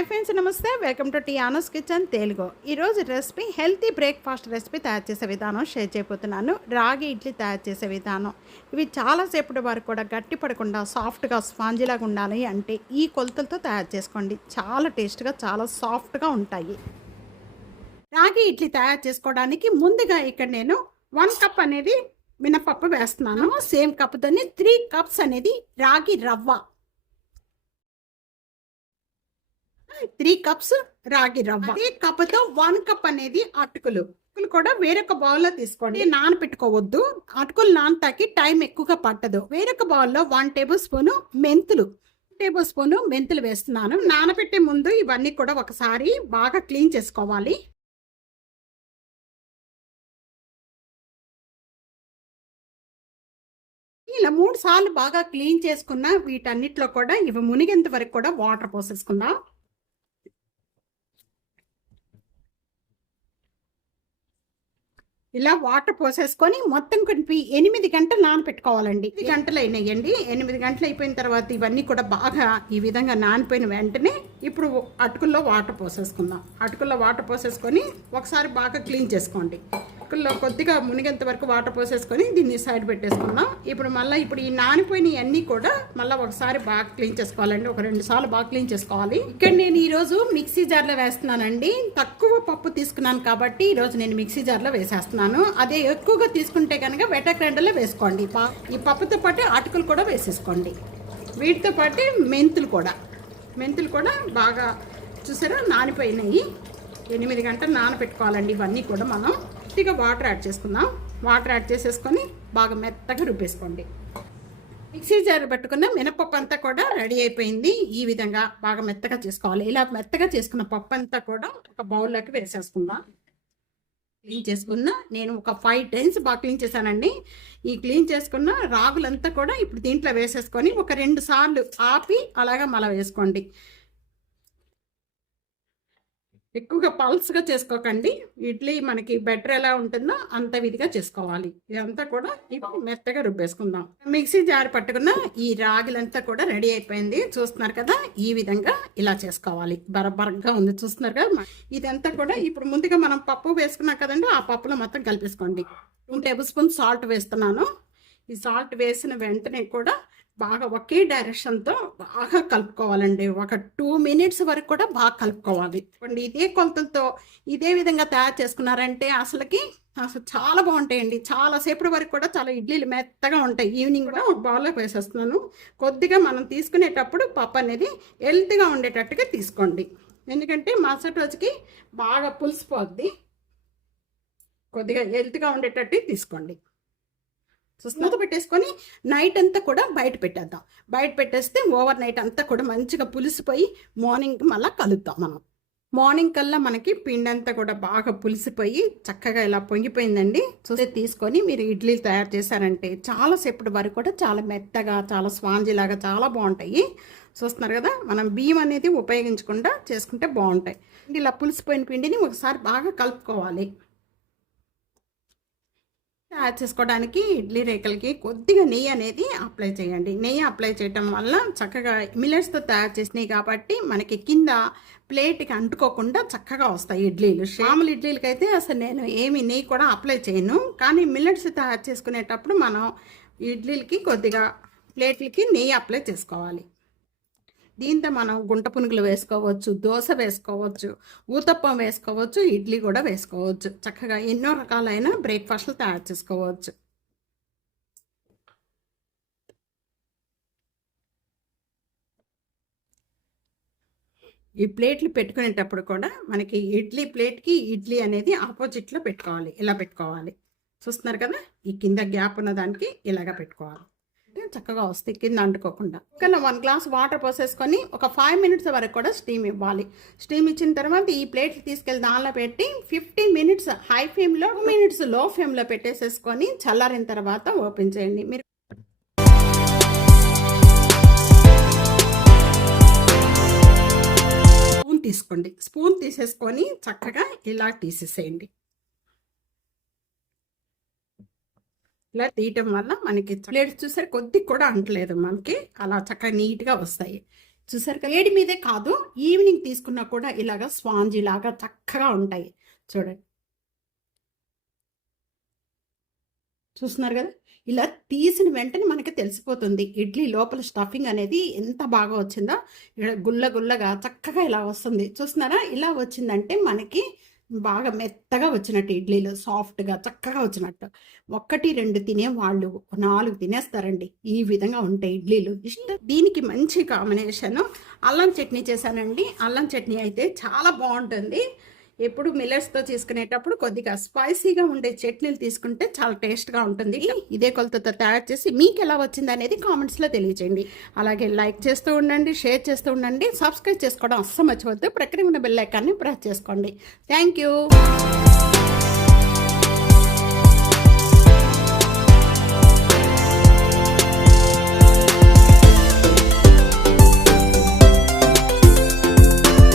Hi friends నమస్తే. Welcome to టీ ఆనస్ కిచెన్ తెలుగు. ఈరోజు రెసిపీ హెల్తీ బ్రేక్ఫాస్ట్ రెసిపీ తయారు చేసే విధానం షేర్ చేయబోతున్నాను. రాగి ఇడ్లీ తయారు చేసే విధానం. ఇవి చాలాసేపటి వరకు కూడా గట్టి పడకుండా సాఫ్ట్గా స్పాంజిలాగా ఉండాలి అంటే ఈ కొలతలతో తయారు చేసుకోండి. చాలా టేస్ట్గా చాలా సాఫ్ట్గా ఉంటాయి. రాగి ఇడ్లీ తయారు చేసుకోవడానికి ముందుగా ఇక్కడ నేను వన్ కప్ అనేది మినపప్పు వేస్తున్నాను. సేమ్ కప్తోనే త్రీ కప్స్ అనేది రాగి రవ్వ. త్రీ కప్స్ రాగి రవ్వ. అదే కప్తో వన్ కప్ అనేది అటుకులు. అటుకులు కూడా వేరొక బౌల్లో తీసుకోండి. నానబెట్టుకోవద్దు అటుకులు నానటాకి టైం ఎక్కువగా పట్టదు. వేరొక బౌల్లో వన్ టేబుల్ స్పూన్ మెంతులు. టేబుల్ స్పూన్ మెంతులు వేస్తున్నాను. నానబెట్టే ముందు ఇవన్నీ కూడా ఒకసారి బాగా క్లీన్ చేసుకోవాలి. ఇలా మూడు సార్లు బాగా క్లీన్ చేసుకున్న వీటన్నిటిలో కూడా ఇవి మునిగేంత వరకు కూడా వాటర్ పోసేసుకుందాం. ఇలా వాటర్ పోసేసుకొని మొత్తం కలిపి ఎనిమిది గంటలు నానపెట్టుకోవాలండి. ఎనిమిది గంటలు అయినాయండి. ఎనిమిది గంటలు అయిపోయిన తర్వాత ఇవన్నీ కూడా బాగా ఈ విధంగా నానిపోయిన వెంటనే ఇప్పుడు అటుకుల్లో వాటర్ పోసేసుకుందాం. అటుకుల్లో వాటర్ పోసేసుకొని ఒకసారి బాగా క్లీన్ చేసుకోండి. అటుకుల్లో కొద్దిగా మునిగేంత వరకు వాటర్ పోసేసుకొని దీన్ని సైడ్ పెట్టేసుకున్నాం ఇప్పుడు మళ్ళీ ఇప్పుడు ఈ నానిపోయినవన్నీ కూడా మళ్ళీ ఒకసారి బాగా క్లీన్ చేసుకోవాలండి. ఒక రెండు సార్లు బాగా క్లీన్ చేసుకోవాలి. ఇక్కడ నేను ఈరోజు మిక్సీ జార్లో వేస్తున్నానండి. తక్కువ పప్పు తీసుకున్నాను కాబట్టి ఈరోజు నేను మిక్సీ జార్లో వేసేస్తున్నాను. అదే ఎక్కువగా తీసుకుంటే కనుక వెట గ్రైండర్లో వేసుకోండి. ఈ పప్పుతో పాటు అటుకులు కూడా వేసేసుకోండి. వీటితో పాటు మెంతులు కూడా. మెంతులు కూడా బాగా చూసారా? నానిపోయినాయి. ఎనిమిది గంటలు నానబెట్టుకోవాలండి. ఇవన్నీ కూడా మనం. కొద్దిగా వాటర్ యాడ్ చేసుకుందాం. వాటర్ యాడ్ చేసేసుకొని బాగా మెత్తగా రుబ్బేసుకోండి. మిక్సీ జార్ పెట్టుకున్న మినపప్పు అంతా కూడా రెడీ అయిపోయింది. ఈ విధంగా బాగా మెత్తగా చేసుకోవాలి. ఇలా మెత్తగా చేసుకున్న పప్పు అంతా కూడా ఒక బౌల్లోకి వేసేసుకుందాం. క్లీన్ చేసుకున్న నేను ఒక ఫైవ్ టైమ్స్ బాగా క్లీన్ చేశానండి. ఈ క్లీన్ చేసుకున్న రాగులంతా కూడా ఇప్పుడు దీంట్లో వేసేసుకొని ఒక రెండు సార్లు ఆపి అలాగా మళ్ళీ వేసుకోండి ఎక్కువగా పల్స్గా చేసుకోకండి. ఇడ్లీ మనకి బెటర్ ఎలా ఉంటుందో అంత విధిగా చేసుకోవాలి. ఇదంతా కూడా ఇప్పుడు మెత్తగా రుబ్బేసుకుందాం. మిక్సీ జార్ పట్టుకున్న ఈ రాగిలంతా కూడా రెడీ అయిపోయింది. చూస్తున్నారు కదా ఈ విధంగా ఇలా చేసుకోవాలి. బరబరగా ఉంది. చూస్తున్నారు కదా ఇదంతా కూడా ఇప్పుడు ముందుగా మనం పప్పు వేసుకున్నాం కదండి ఆ పప్పులో మొత్తం కలిపేసుకోండి. టూ టేబుల్ స్పూన్ సాల్ట్ వేస్తున్నాను. ఈ సాల్ట్ వేసిన వెంటనే కూడా బాగా ఒకే డైరెక్షన్తో బాగా కలుపుకోవాలండి. ఒక టూ మినిట్స్ వరకు కూడా బాగా కలుపుకోవాలి. చూడండి ఇదే కొలతలతో ఇదే విధంగా తయారు చేసుకున్నారంటే అసలుకి అసలు చాలా బాగుంటాయండి. చాలా సేపటి వరకు కూడా చాలా ఇడ్లీలు మెత్తగా ఉంటాయి. ఈవినింగ్ కూడా ఒక బౌల్లో వేసేస్తున్నాను. కొద్దిగా మనం తీసుకునేటప్పుడు పప్పు అనేది హెల్త్గా ఉండేటట్టుగా తీసుకోండి. ఎందుకంటే మరుసటి రోజుకి బాగా పులిసిపోద్ది. కొద్దిగా హెల్త్గా ఉండేటట్టు తీసుకోండి. మూత పెట్టేసుకొని నైట్ అంతా కూడా బయట పెట్టేద్దాం. బయట పెట్టేస్తే ఓవర్ నైట్ అంతా కూడా మంచిగా పులిసిపోయి మార్నింగ్ మళ్ళీ కలుద్దాం మనం. మార్నింగ్ కల్లా మనకి పిండి అంతా కూడా బాగా పులిసిపోయి చక్కగా ఇలా పొంగిపోయిందండి. చూస్తే తీసుకొని మీరు ఇడ్లీలు తయారు చేశారంటే చాలా సేపటి వరకు కూడా చాలా మెత్తగా చాలా స్పాంజీ లాగా చాలా బాగుంటాయి. చూస్తున్నారు కదా మనం బియ్యం అనేది ఉపయోగించకుండా చేసుకుంటే బాగుంటాయి. ఇలా పులిసిపోయిన పిండిని ఒకసారి బాగా కలుపుకోవాలి. తయారు చేసుకోవడానికి ఇడ్లీ రేకలకి కొద్దిగా నెయ్యి అనేది అప్లై చేయండి. నెయ్యి అప్లై చేయటం వల్ల చక్కగా మిల్లెట్స్తో తయారు చేసినాయి కాబట్టి మనకి కింద ప్లేట్కి అంటుకోకుండా చక్కగా వస్తాయి ఇడ్లీలు. మామూలు ఇడ్లీలకి అయితే అసలు నేను ఏమి నెయ్యి కూడా అప్లై చేయను. కానీ మిల్లెట్స్ తయారు చేసుకునేటప్పుడు మనం ఇడ్లీలకి కొద్దిగా ప్లేట్లకి నెయ్యి అప్లై చేసుకోవాలి. దీంతో మనం గుంట పునుగులు వేసుకోవచ్చు దోశ వేసుకోవచ్చు ఊతప్పం వేసుకోవచ్చు ఇడ్లీ కూడా వేసుకోవచ్చు. చక్కగా ఎన్నో రకాలైన బ్రేక్ఫాస్ట్లు తయారు చేసుకోవచ్చు. ఈ ప్లేట్లు పెట్టుకునేటప్పుడు కూడా మనకి ఇడ్లీ ప్లేట్కి ఇడ్లీ అనేది ఆపోజిట్లో పెట్టుకోవాలి. ఇలా పెట్టుకోవాలి. చూస్తున్నారు కదా? ఈ కింద గ్యాప్ ఉన్న దానికి ఇలాగా పెట్టుకోవాలి. చక్కగా వస్తాయి కింద అంటుకోకుండా. ఇక్కడ వన్ గ్లాస్ వాటర్ పోసేసుకొని ఒక ఫైవ్ మినిట్స్ వరకు కూడా స్టీమ్ ఇవ్వాలి. స్టీమ్ ఇచ్చిన తర్వాత ఈ ప్లేట్లు తీసుకెళ్ళి దానిలో పెట్టి ఫిఫ్టీన్ మినిట్స్ హై ఫ్లేమ్లో మినిట్స్లో ఫ్లేమ్లో పెట్టేసేసుకొని చల్లారిన తర్వాత ఓపెన్ చేయండి. మీరు స్పూన్ తీసుకోండి. స్పూన్ తీసేసుకొని చక్కగా ఇలా తీసేసేయండి. ఇలా తీయటం వల్ల మనకి ప్లేట్స్ చూసే కొద్ది కూడా అంటలేదు మనకి. అలా చక్కగా నీట్గా వస్తాయి. చూసారు కదా? వేడి మీదే కాదు ఈవినింగ్ తీసుకున్నా కూడా ఇలాగ స్పాంజీ లాగా చక్కగా ఉంటాయి. చూడండి. చూస్తున్నారు కదా? ఇలా తీసిన వెంటనే మనకి తెలిసిపోతుంది ఇడ్లీ లోపల స్టఫింగ్ అనేది ఎంత బాగా వచ్చిందో. ఇక్కడ గుల్ల గుల్లగా చక్కగా ఇలా వస్తుంది. చూస్తున్నారా? ఇలా వచ్చిందంటే మనకి బాగా మెత్తగా వచ్చినట్టు ఇడ్లీలు సాఫ్ట్గా చక్కగా వచ్చినట్టు. ఒక్కటి రెండు తినే వాళ్ళు నాలుగు తినేస్తారండి. ఈ విధంగా ఉంటాయి ఇడ్లీలు. ఇష్టం దీనికి మంచి కాంబినేషన్ అల్లం చట్నీ చేశానండి. అల్లం చట్నీ అయితే చాలా బాగుంటుంది. ఎప్పుడు మిల్లెట్స్తో తీసుకునేటప్పుడు కొద్దిగా స్పైసీగా ఉండే చట్నీలు తీసుకుంటే చాలా టేస్ట్గా ఉంటుంది. ఇదే కొలతతో తయారు చేసి మీకు ఎలా వచ్చింది అనేది కామెంట్స్లో తెలియచేయండి. అలాగే లైక్ చేస్తూ ఉండండి షేర్ చేస్తూ ఉండండి సబ్స్క్రైబ్ చేసుకోవడం అస్సలు మర్చిపోద్దు ప్రక్కన ఉన్న బెల్ ఐకాన్ని ప్రెస్ చేసుకోండి. Thank you